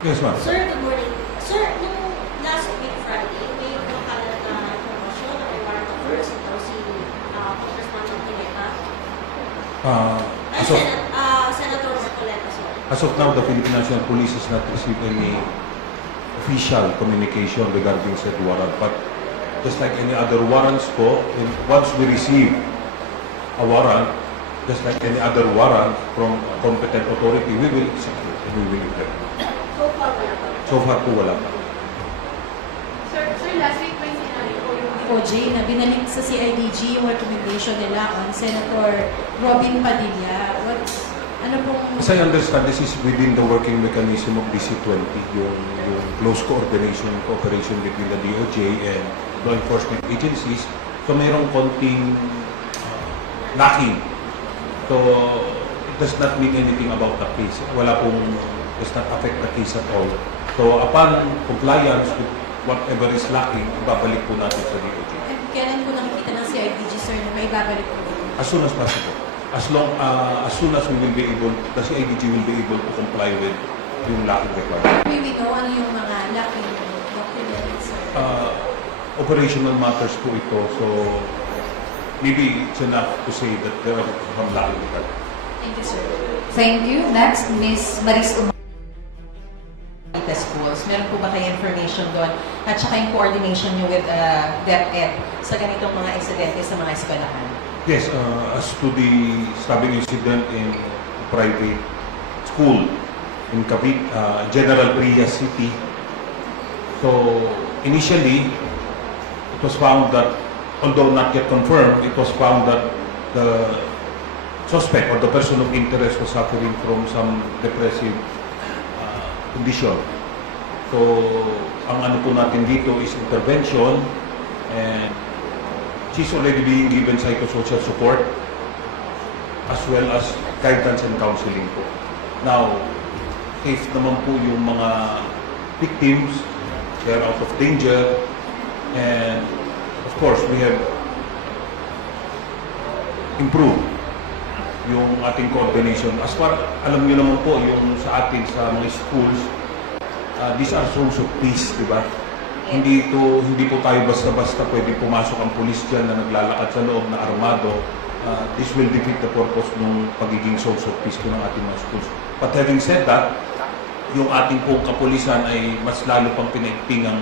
Yes, ma'am. Sir, good morning. Sir, nung last week Friday, may kumakalat na promosyon o warrant of arrest ito si Congressman Martineta. Ay, As of, Senator Marcoleta, sir. as of now, the Philippine National Police has not received any official communication regarding said warrant. But just like any other warrants po, once we receive a warrant, just like any other warrant from a competent authority, we will execute and we will implement. So far, wala pa. So far po wala pa. Sir, last week may sinabi po yung OJ na binalik sa CIDG yung recommendation nila on Senator Robin Padilla. Ano pong... As I understand, this is within the working mechanism of DC-20, yung close coordination and cooperation between the DOJ and law enforcement agencies. So mayroong konting lacking. So it does not mean anything about the case. Wala pong, does not affect the case at all. So upon compliance with whatever is lacking, ibabalik po natin sa DOJ. And kailan po nakikita ng CIDG, sir, na may babalik po? As soon as possible. As soon as we will be able, the CIDG will be able to comply with yung lacking requirement. We know ano yung mga lacking documents, sir. Operational matters po ito, so maybe it's enough to say that there are some lacking requirements. Thank you, sir. Thank you. Next, Ms. Maris Schools. Meron po ba kayo information doon? At saka yung coordination nyo with DepEd sa ganitong mga insidente sa mga eskwelahan? Yes, as to the stabbing incident in a private school in Cavite, General Trias City. So initially, it was found that, although not yet confirmed, it was found that the suspect or the person of interest was suffering from some depressive condition. So, ang ano po natin dito is intervention, and she's already being given psychosocial support as well as guidance and counseling po. Now, if naman po yung mga victims, they're out of danger, and of course, we have improved yung ating coordination. As far, alam niyo naman po, yung sa atin, sa mga schools, these are zones of peace, di ba? Hindi po tayo basta-basta pwede pumasok ang pulis dyan na naglalakad sa loob na armado. This will defeat the purpose ng pagiging zones of peace po ng ating mga schools. But having said that, yung ating pong kapulisan ay mas lalo pang pinaigting ang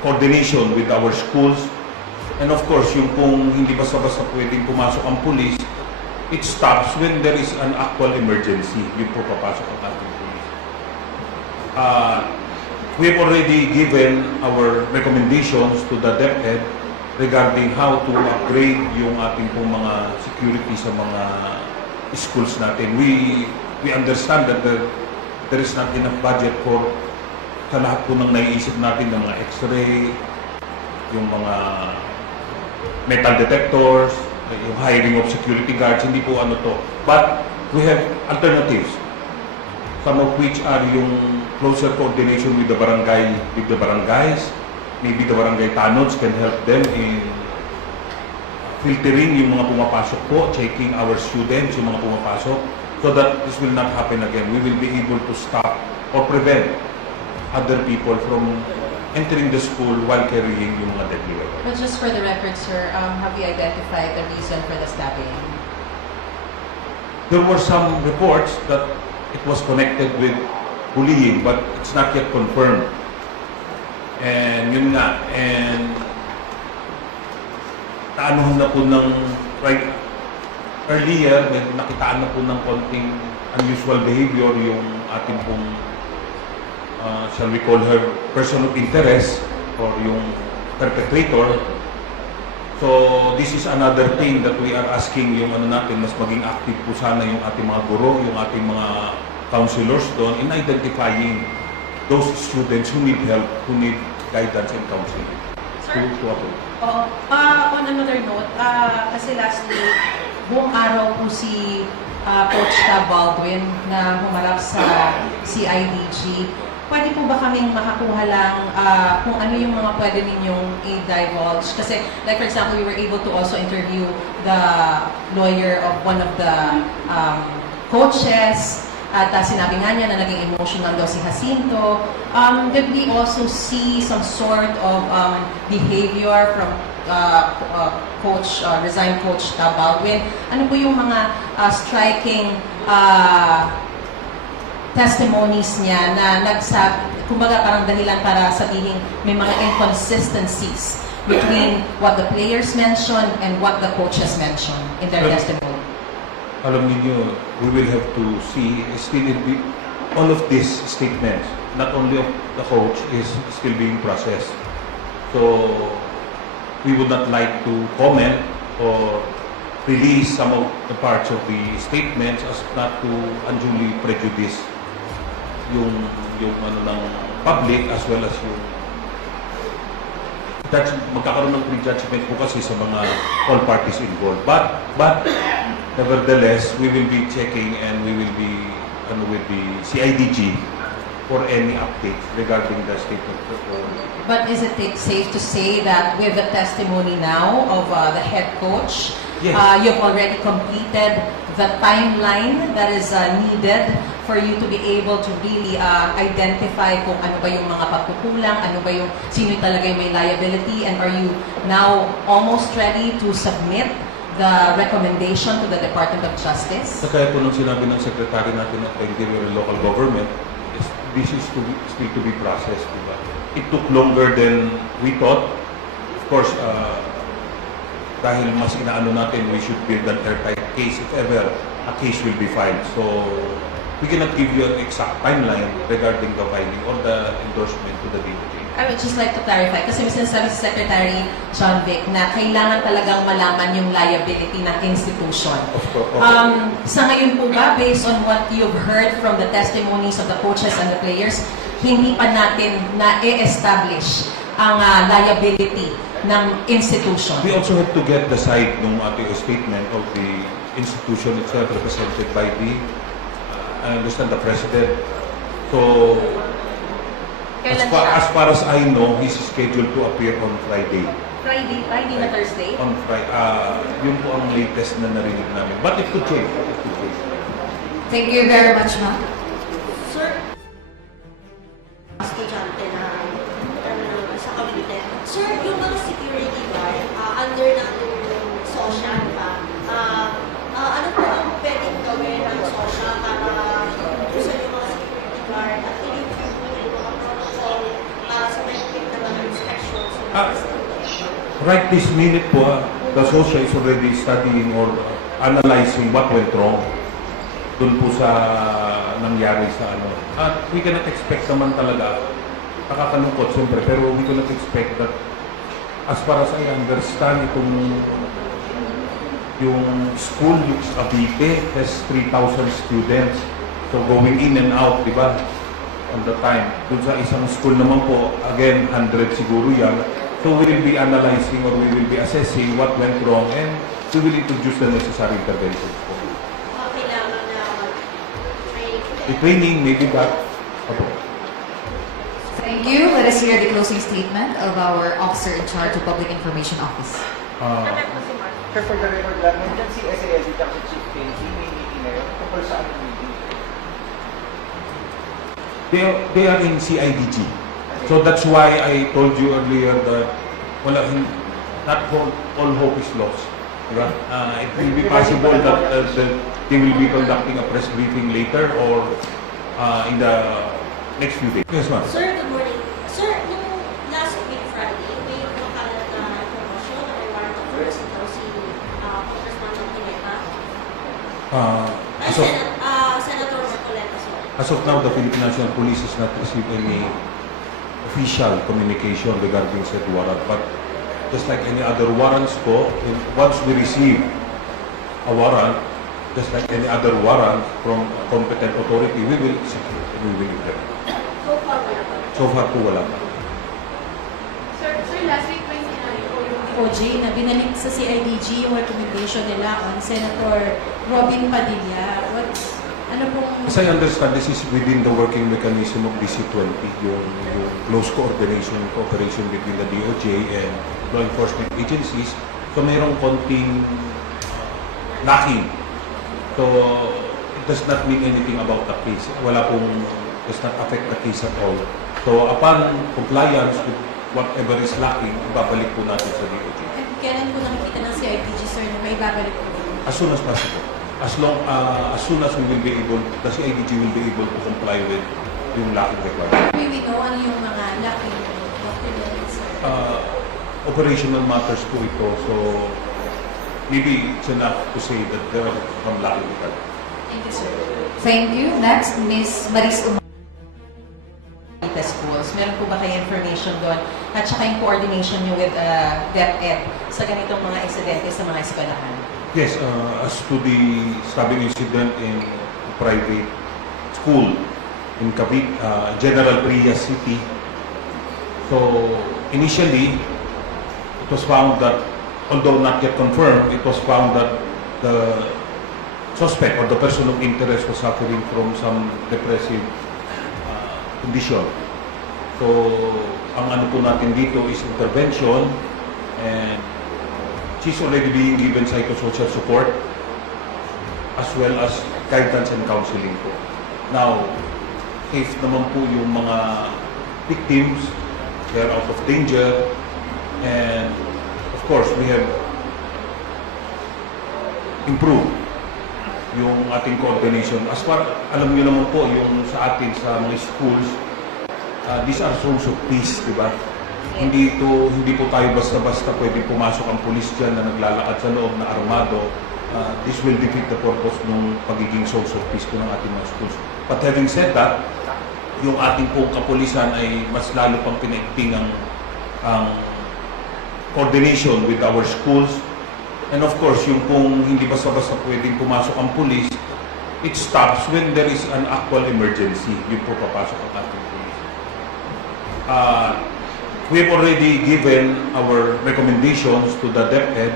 coordination with our schools. And of course, yung kung hindi basta-basta pwedeng pumasok ang pulis, it stops when there is an actual emergency. Yun po papasok ang ating pulis. We have already given our recommendations to the DepEd regarding how to upgrade yung ating pong mga security sa mga schools natin. We understand that there is not enough budget for sa lahat po ng naiisip natin ng mga x-ray, yung mga metal detectors, yung hiring of security guards, hindi po ano to. But we have alternatives, some of which are yung closer coordination with the barangays. Maybe the barangay tanods can help them in filtering yung mga pumapasok po, checking our students, yung mga pumapasok, so that this will not happen again. We will be able to stop or prevent other people from entering the school while carrying yung mga deadly weapons. But just for the record, sir, have you identified the reason for the stabbing? There were some reports that it was connected with bullying, but it's not yet confirmed. And yun nga, and naanuhan na po ng, right, earlier, nakitaan na po ng konting unusual behavior yung ating pong, shall we call her, person of interest, or yung perpetrator. So, this is another thing that we are asking yung ano natin, mas maging active po sana yung ating mga guro, yung ating mga counselors doon in identifying those students who need help, who need guidance and counseling. Sir? To On another note, kasi last week, buong araw po si Coach Baldwin na humarap sa CIDG. Pwede po ba kaming makakuha lang kung ano yung mga pwede ninyong i-divulge? Kasi, like for example, we were able to also interview the lawyer of one of the coaches. At sinabi nga niya na naging emotional daw si Jacinto. Did we also see some sort of behavior from resigned coach Baldwin? Ano po yung mga striking testimonies niya na kumbaga parang dahilan para sabihin may mga inconsistencies between what the players mentioned and what the coaches mentioned in their testimony? Alam niyo, we will have to see still all of these statements, not only of the coach, is still being processed. So we would not like to comment or release some of the parts of the statements as not to unduly prejudice yung ano ng public as well as yung magkakaroon ng prejudgment po kasi sa mga all parties involved. But nevertheless, we will be checking and we will be with the CIDG for any updates regarding the statement. But is it safe to say that with the testimony now of the head coach, Yes. you've already completed the timeline that is needed for you to be able to really identify kung ano ba yung mga pagkukulang, sino talaga yung may liability, and are you now almost ready to submit the recommendation to the Department of Justice? Sa kaya po nung sinabi ng Secretary natin ng Interior and Local Government, this is still to be processed. Diba? It took longer than we thought. Of course, dahil mas inaano natin, we should build an airtight case if ever a case will be filed. So, we cannot give you an exact timeline regarding the filing or the endorsement to the DOJ. I would just like to clarify, kasi may sinasabi si Secretary John Vic na kailangan talagang malaman yung liability ng institution. Of course. Sa ngayon po ba, based on what you've heard from the testimonies of the coaches and the players, hindi pa natin na-establish ang liability ng institution? We also have to get the side ng ating statement of the institution itself represented by I understand the President. So, as far as I know, he's scheduled to appear on Friday. Friday na Thursday? On Friday. Yun po ang latest na narinig namin. But it could change. Thank you very much, ma'am. Sir, estudyante na sa Cavite. Sir, yung mga security guard, under ng SOSHA pa, ano po ang pwedeng gawin ng SOSHA para sa yung mga security guard at i-review po yung mga protocol sa mahigpit na mga inspections? Right this minute po, the SOSHA is already studying or analyzing what went wrong dun po sa nangyari sa ano. At we cannot expect naman talaga, nakakalungkot siyempre, pero we cannot expect that as far as I understand, yung school, yung Cavite, has 3,000 students. So going in and out, di ba? On the time. Dun sa isang school naman po, again, 100 siguro yan. So we will be analyzing or we will be assessing what went wrong and we will introduce the necessary interventions po. Kailangan na The training, maybe that. Thank you. Let us hear the closing statement of our Officer in Charge of Public Information Office. Sir, for the record lang, nandiyan si SASD at si Chief Casey, may meeting na yun. Tungkol saan ang meeting? They are in CIDG. So that's why I told you earlier that not all hope is lost. Diba? It will be possible that they will be conducting a press briefing later or in the next few days. Yes, ma'am. Sir, good morning. Sir, nung last week Friday, may makalat na informasyon na may warrant of arrest ito si Congressman Martineta. Senator Marcoleta, sir. As of now, the Philippine National Police has not received any official communication regarding said warrant. But just like any other warrants po, once we receive a warrant, just like any other warrant from a competent authority, we will execute and we will implement. So far, wala pa. So far po wala pa. Sir, last week may sinabi po yung OJ na binalik sa CIDG yung recommendation nila on Senator Robin Padilla. Ano pong... As I understand, this is within the working mechanism of DC-20, yung close cooperation between the DOJ and law enforcement agencies. So mayroong konting lacking. So does not mean anything about the case. Does not affect the case at all. So upon compliance with whatever is lacking, ibabalik po natin sa DOJ. At kailan po nakikita ng CIDG, sir, na may babalik po? As soon as possible. As soon as we will be able, the CIDG will be able to comply with yung lacking requirement. We know ano yung mga lacking documents, sir. Operational matters po ito, so maybe it's enough to say that there are some lacking requirements. Thank you, sir. Thank you. Next, Ms. Maris Schools. Meron po ba kayo information doon? At saka yung coordination nyo with DepEd sa ganitong mga insidente sa mga eskwelahan? Yes, as to the stabbing incident in a private school in Cavite, General Trias City. So initially, it was found that, although not yet confirmed, it was found that the suspect or the person of interest was suffering from some depressive condition. So, ang ano po natin dito is intervention, and she's already being given psychosocial support as well as guidance and counseling po. Now, if naman po yung mga victims, they're out of danger, and of course, we have improved yung ating coordination. As far, alam niyo naman po, yung sa atin, sa mga schools, these are zones of peace, di ba? Hindi po tayo basta-basta pwedeng pumasok ang pulis dyan na naglalakad sa loob na armado. This will defeat the purpose ng pagiging zones of peace po ng ating mga schools. But having said that, yung ating pong kapulisan ay mas lalo pang pinaigting ang coordination with our schools. And of course, yung kung hindi basta-basta pwedeng pumasok ang pulis, it stops when there is an actual emergency. Yun po papasok ang ating pulis. We have already given our recommendations to the DepEd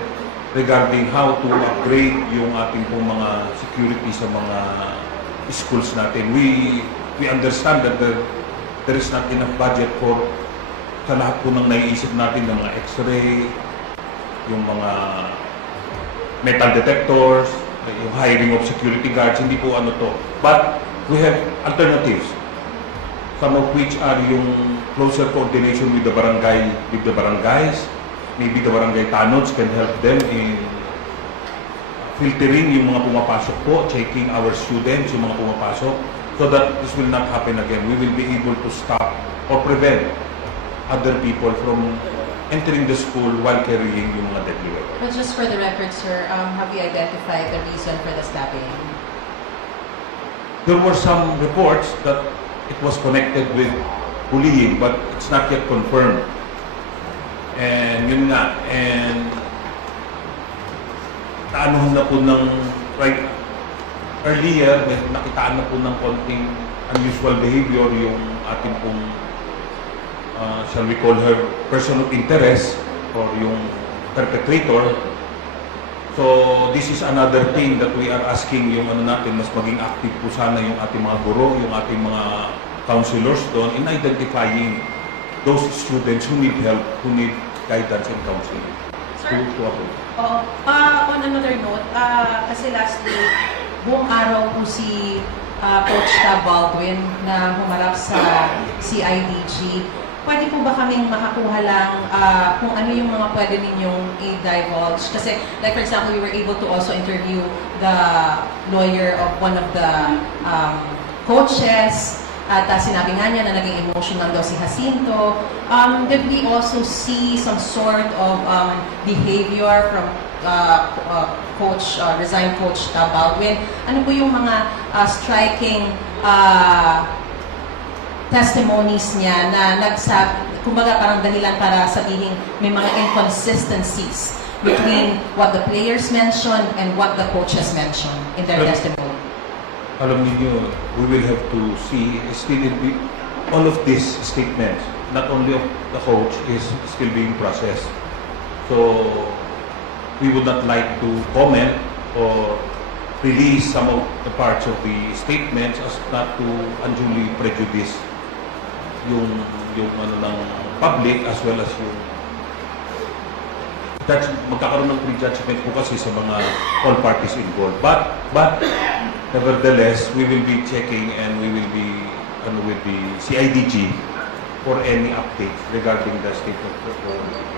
regarding how to upgrade yung ating pong mga security sa mga schools natin. We understand that there is not enough budget for sa lahat po ng naiisip natin ng mga x-ray, yung mga metal detectors, yung hiring of security guards, hindi po ano to. But we have alternatives, some of which are yung closer coordination with the barangays. Maybe the barangay tanods can help them in filtering yung mga pumapasok po, checking our students, yung mga pumapasok, so that this will not happen again. We will be able to stop or prevent other people from entering the school while carrying yung mga deadly weapons. But just for the record, sir, have you identified the reason for the stabbing? There were some reports that it was connected with bullying, but it's not yet confirmed. And yun nga, and naanuhan na po ng, right, earlier, nakitaan na po ng konting unusual behavior yung ating pong, shall we call her, person of interest, or yung perpetrator. So, this is another thing that we are asking yung ano natin, mas maging active po sana yung ating mga guro, yung ating mga counselors doon in identifying those students who need help, who need guidance and counseling. Sir? To avoid. On another note, kasi last week, buong araw po si Coach Baldwin na humarap sa CIDG. Pwede po ba kaming makakuha lang kung ano yung mga pwede ninyong i-divulge? Kasi, like for example, we were able to also interview the lawyer of one of the coaches. At sinabi nga niya na naging emotional daw si Jacinto. Did we also see some sort of behavior from resigned Coach Baldwin? Ano po yung mga striking testimonies niya na kumbaga parang dahilan para sabihin may mga inconsistencies between what the players mentioned and what the coaches mentioned in their testimony? Alam niyo, we will have to see still all of these statements, not only of the coach, is still being processed. So, we would not like to comment or release some of the parts of the statements as not to unduly prejudice yung ano ng public as well as yung magkakaroon ng prejudgment po kasi sa mga all parties involved. But Nevertheless, we will be checking and we will be with the CIDG for any updates regarding the state of the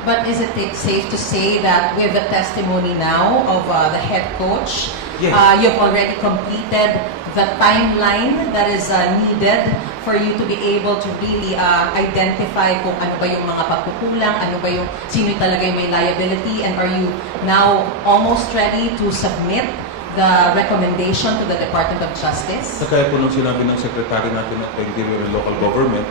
But is it safe to say that with the testimony now of the head coach, Yes. you've already completed the timeline that is needed for you to be able to really identify kung ano ba yung mga pagkukulang, ano ba yung sino talaga yung may liability, and are you now almost ready to submit the recommendation to the Department of Justice? Sa kaya po nung sinabi ng secretary natin at Interior and Local Government,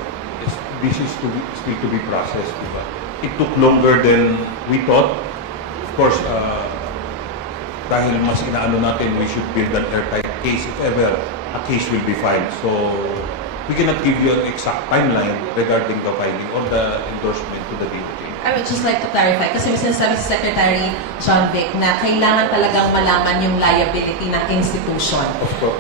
this is still to be processed. Diba? It took longer than we thought. Of course, dahil mas inaano natin, we should build an airtight case if ever a case will be filed. So, we cannot give you an exact timeline regarding the filing or the endorsement to the DOJ. I would just like to clarify, kasi may sinasabi si Secretary John Vic na kailangan talagang malaman yung liability ng institution. Of course.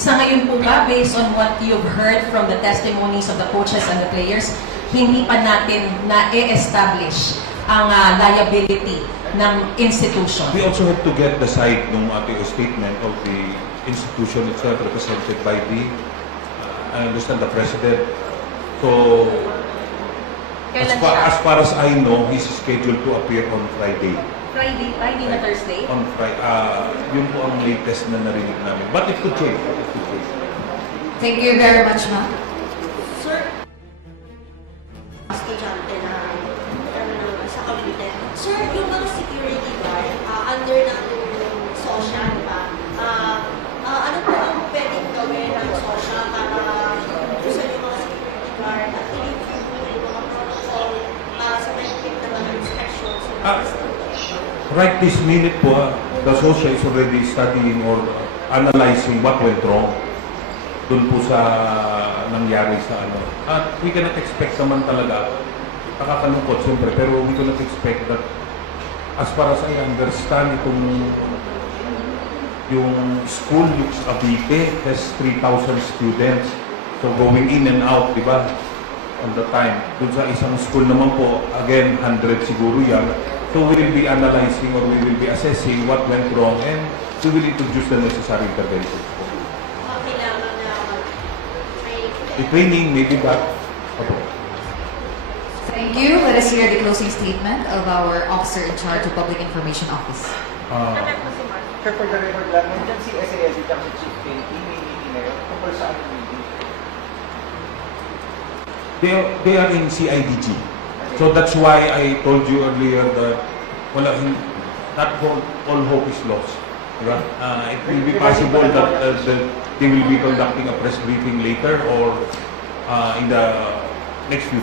Sa ngayon po ba, based on what you've heard from the testimonies of the coaches and the players, hindi pa natin na-establish ang liability ng institution? We also have to get the side ng ating statement of the institution itself represented by the, I understand, the President. So, as far as I know, he's scheduled to appear on Friday. Friday na Thursday? On Friday. Yun po ang latest na narinig namin. But it could change. It could change. Thank you very much, ma'am. Sir, estudyante na sa Cavite. Sir, yung mga security guard, under ng social pa, ano po ang pwedeng gawin ng social para sa yung mga security guard at i-review yung mga protocol sa mahigpit na mga inspections sa mga students? Right this minute po, the social is already studying or analyzing what went wrong dun po sa nangyari sa ano. At we cannot expect naman talaga, nakakalungkot siyempre, pero we cannot expect that as far as I understand, yung school, yung Cavite, has 3,000 students. So going in and out, di ba? On the time. Dun sa isang school naman po, again, 100 siguro yan. So we will be analyzing or we will be assessing what went wrong and we will introduce the necessary interventions. Kailangan na The training, maybe that. Opo. Thank you. Let us hear the closing statement of our Officer in Charge of Public Information Office. Sir, for the record lang, nandyan si SALD at si Chief Penty, may meeting na yun. Tungkol saan yung meeting? They are in CIDG. So that's why I told you earlier that not all hope is lost. Right? It will be possible that they will be conducting a press briefing later or in the next few days.